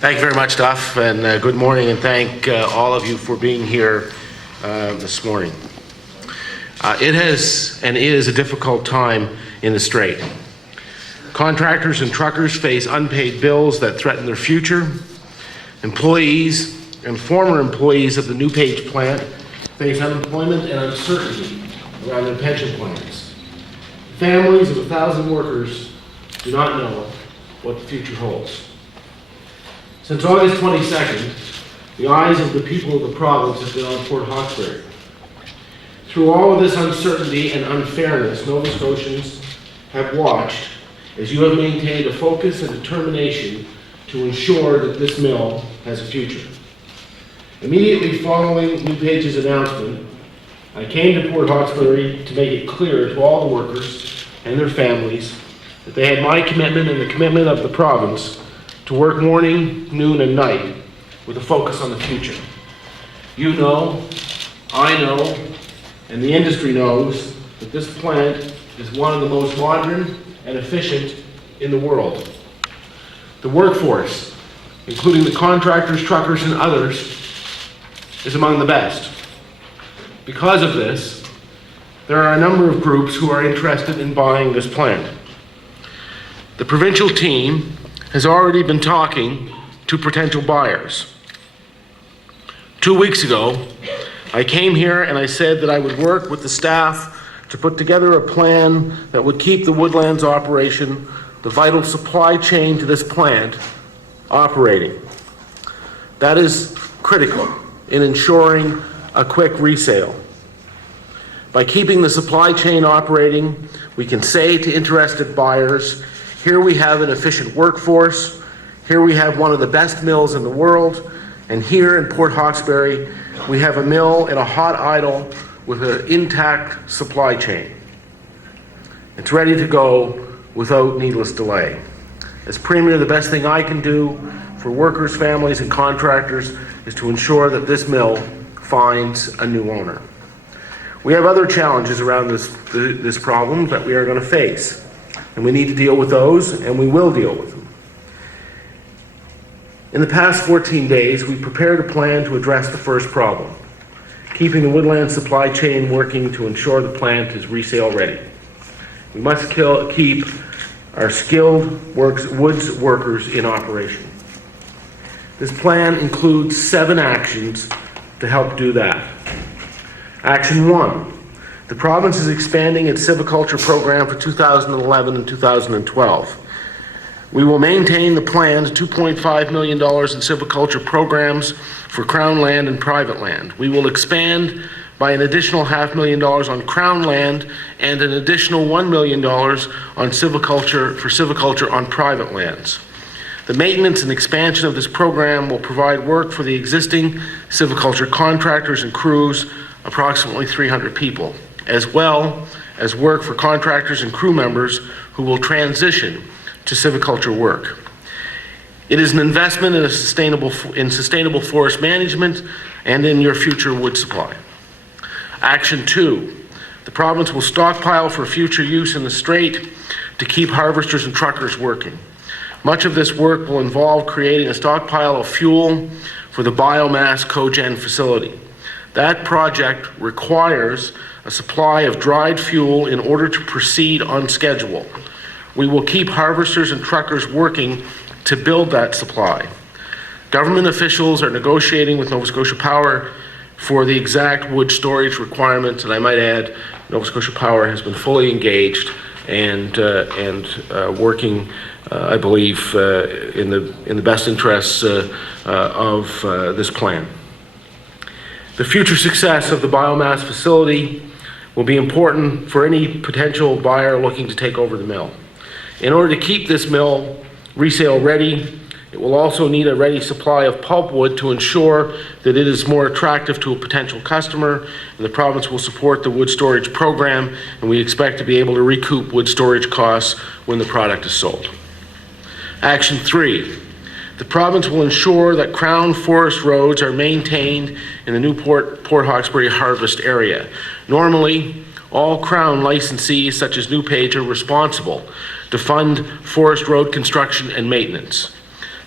Thank you very much, Duff, and good morning, and thank all of you for being here this morning. It has and is a difficult time in the Strait. Contractors and truckers face unpaid bills that threaten their future. Employees and former employees of the NewPage plant face unemployment and uncertainty around their pension plans. Families of 1,000 workers do not know what the future holds. Since August 22nd, the eyes of the people of the province have been on Port Hawkesbury. Through all of this uncertainty and unfairness, Nova Scotians have watched as you have maintained a focus and determination to ensure that this mill has a future. Immediately following NewPage's announcement, I came to Port Hawkesbury to make it clear to all the workers and their families that they had my commitment and the commitment of the province to work morning, noon, and night with a focus on the future. You know, I know, and the industry knows that this plant is one of the most modern and efficient in the world. The workforce, including the contractors, truckers, and others, is among the best. Because of this, there are a number of groups who are interested in buying this plant. The provincial team has already been talking to potential buyers. 2 weeks ago, I came here and I said that I would work with the staff to put together a plan that would keep the Woodlands operation, the vital supply chain to this plant, operating. That is critical in ensuring a quick resale. By keeping the supply chain operating, we can say to interested buyers, here we have an efficient workforce, here we have one of the best mills in the world, and here in Port Hawkesbury, we have a mill in a hot idle with an intact supply chain. It's ready to go without needless delay. As Premier, the best thing I can do for workers, families, and contractors is to ensure that this mill finds a new owner. We have other challenges around this problem that we are going to face, and we need to deal with those, and we will deal with them. In the past 14 days, we prepared a plan to address the first problem, keeping the Woodland supply chain working to ensure the plant is resale ready. We must keep our skilled woods workers in operation. This plan includes 7 actions to help do that. Action 1, the province is expanding its silviculture program for 2011 and 2012. We will maintain the planned $2.5 million in silviculture programs for Crown land and private land. We will expand by an additional $500,000 on Crown land and an additional $1 million on silviculture on private lands. The maintenance and expansion of this program will provide work for the existing silviculture contractors and crews, approximately 300 people, as well as work for contractors and crew members who will transition to silviculture work. It is an investment in sustainable forest management and in your future wood supply. Action 2, the province will stockpile for future use in the Strait to keep harvesters and truckers working. Much of this work will involve creating a stockpile of fuel for the biomass cogen facility. That project requires a supply of dried fuel in order to proceed on schedule. We will keep harvesters and truckers working to build that supply. Government officials are negotiating with Nova Scotia Power for the exact wood storage requirements, and I might add, Nova Scotia Power has been fully engaged and working, I believe, in the best interests of this plan. The future success of the biomass facility will be important for any potential buyer looking to take over the mill. In order to keep this mill resale ready, it will also need a ready supply of pulpwood to ensure that it is more attractive to a potential customer, and the province will support the wood storage program, and we expect to be able to recoup wood storage costs when the product is sold. Action 3, the province will ensure that Crown forest roads are maintained in the new Port Hawkesbury harvest area. Normally, all Crown licensees such as NewPage are responsible to fund forest road construction and maintenance.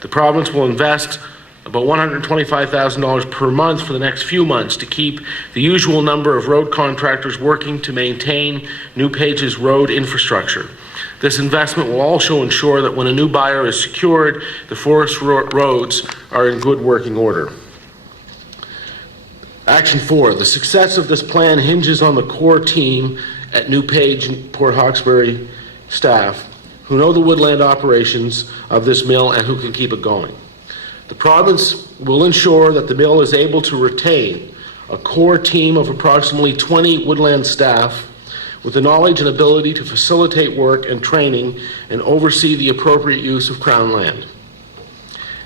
The province will invest about $125,000 per month for the next few months to keep the usual number of road contractors working to maintain NewPage's road infrastructure. This investment will also ensure that when a new buyer is secured, the forest roads are in good working order. Action 4. The success of this plan hinges on the core team at NewPage and Port Hawkesbury staff who know the woodland operations of this mill and who can keep it going. The province will ensure that the mill is able to retain a core team of approximately 20 woodland staff with the knowledge and ability to facilitate work and training and oversee the appropriate use of Crown land.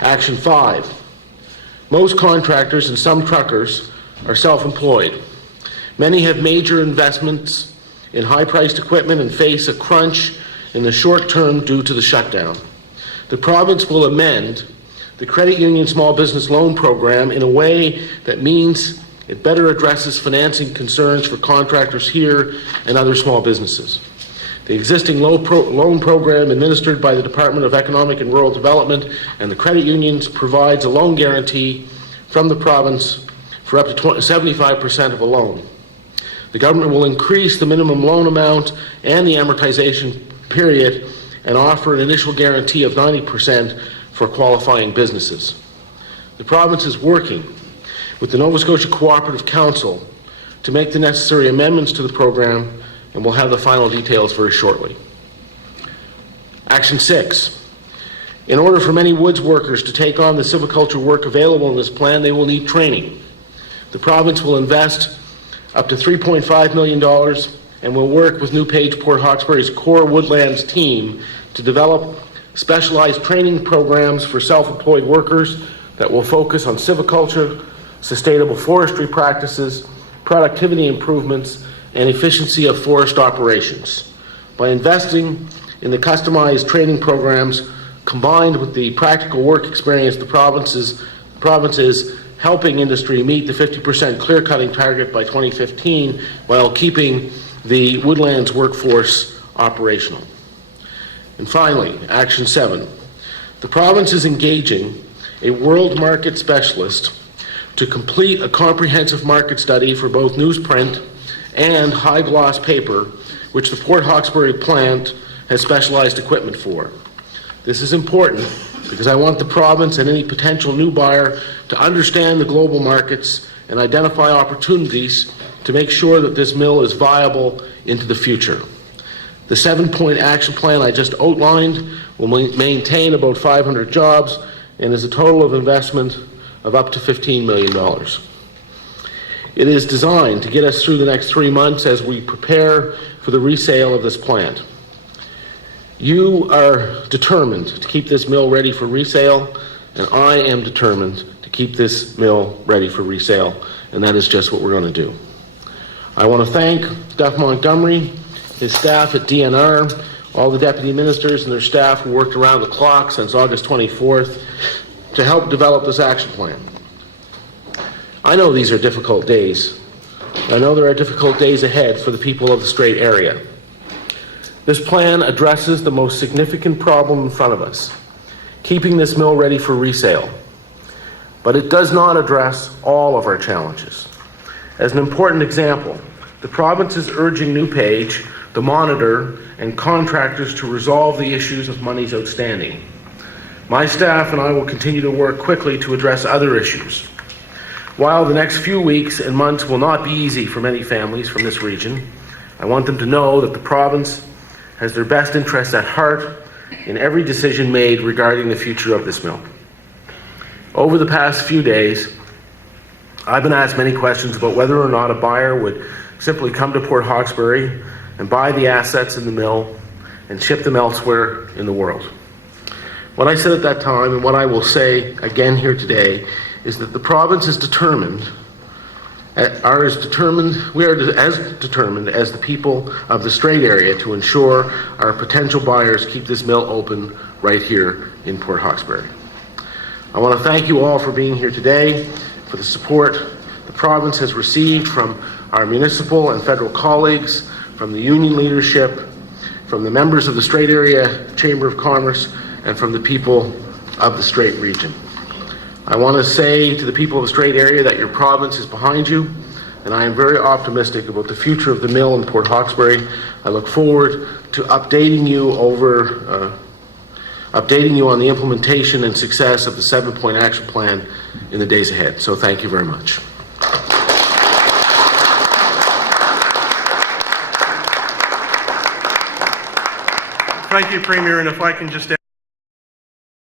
Action 5. Most contractors and some truckers are self-employed. Many have major investments in high-priced equipment and face a crunch in the short term due to the shutdown. The province will amend the Credit Union Small Business Loan Program in a way that means it better addresses financing concerns for contractors here and other small businesses. The existing loan program administered by the Department of Economic and Rural Development and the credit unions provides a loan guarantee from the province for up to 75% of a loan. The government will increase the minimum loan amount and the amortization period and offer an initial guarantee of 90% for qualifying businesses. The province is working with the Nova Scotia Cooperative Council to make the necessary amendments to the program, and we'll have the final details very shortly. Action 6. In order for many woods workers to take on the silviculture work available in this plan, they will need training. The province will invest up to $3.5 million and will work with NewPage Port Hawkesbury's core woodlands team to develop specialized training programs for self-employed workers that will focus on silviculture, sustainable forestry practices, productivity improvements, and efficiency of forest operations. By investing in the customized training programs combined with the practical work experience, the province is helping industry meet the 50% clear-cutting target by 2015 while keeping the woodlands workforce operational. And finally, Action 7. The province is engaging a world market specialist to complete a comprehensive market study for both newsprint and high-gloss paper, which the Port Hawkesbury plant has specialized equipment for. This is important because I want the province and any potential new buyer to understand the global markets and identify opportunities to make sure that this mill is viable into the future. The 7-point action plan I just outlined will maintain about 500 jobs and is a total of investment of up to $15 million. It is designed to get us through the next 3 months as we prepare for the resale of this plant. You are determined to keep this mill ready for resale, and I am determined to keep this mill ready for resale, and that is just what we're going to do. I want to thank Duff Montgomery, his staff at DNR, all the deputy ministers and their staff who worked around the clock since August 24th to help develop this action plan. I know these are difficult days. I know there are difficult days ahead for the people of the Strait area. This plan addresses the most significant problem in front of us, keeping this mill ready for resale. But it does not address all of our challenges. As an important example, the province is urging NewPage, the monitor, and contractors to resolve the issues of monies outstanding. My staff and I will continue to work quickly to address other issues. While the next few weeks and months will not be easy for many families from this region, I want them to know that the province has their best interests at heart in every decision made regarding the future of this mill. Over the past few days, I've been asked many questions about whether or not a buyer would simply come to Port Hawkesbury and buy the assets in the mill and ship them elsewhere in the world. What I said at that time, and what I will say again here today, is that the province is determined, we are as determined as the people of the Strait area to ensure our potential buyers keep this mill open right here in Port Hawkesbury. I want to thank you all for being here today, for the support the province has received from our municipal and federal colleagues, from the union leadership, from the members of the Strait Area Chamber of Commerce, and from the people of the Strait region. I want to say to the people of the Strait area that your province is behind you, and I am very optimistic about the future of the mill in Port Hawkesbury. I look forward to updating you on the implementation and success of the 7-point action plan in the days ahead. So thank you very much. Thank you, Premier, and if I can just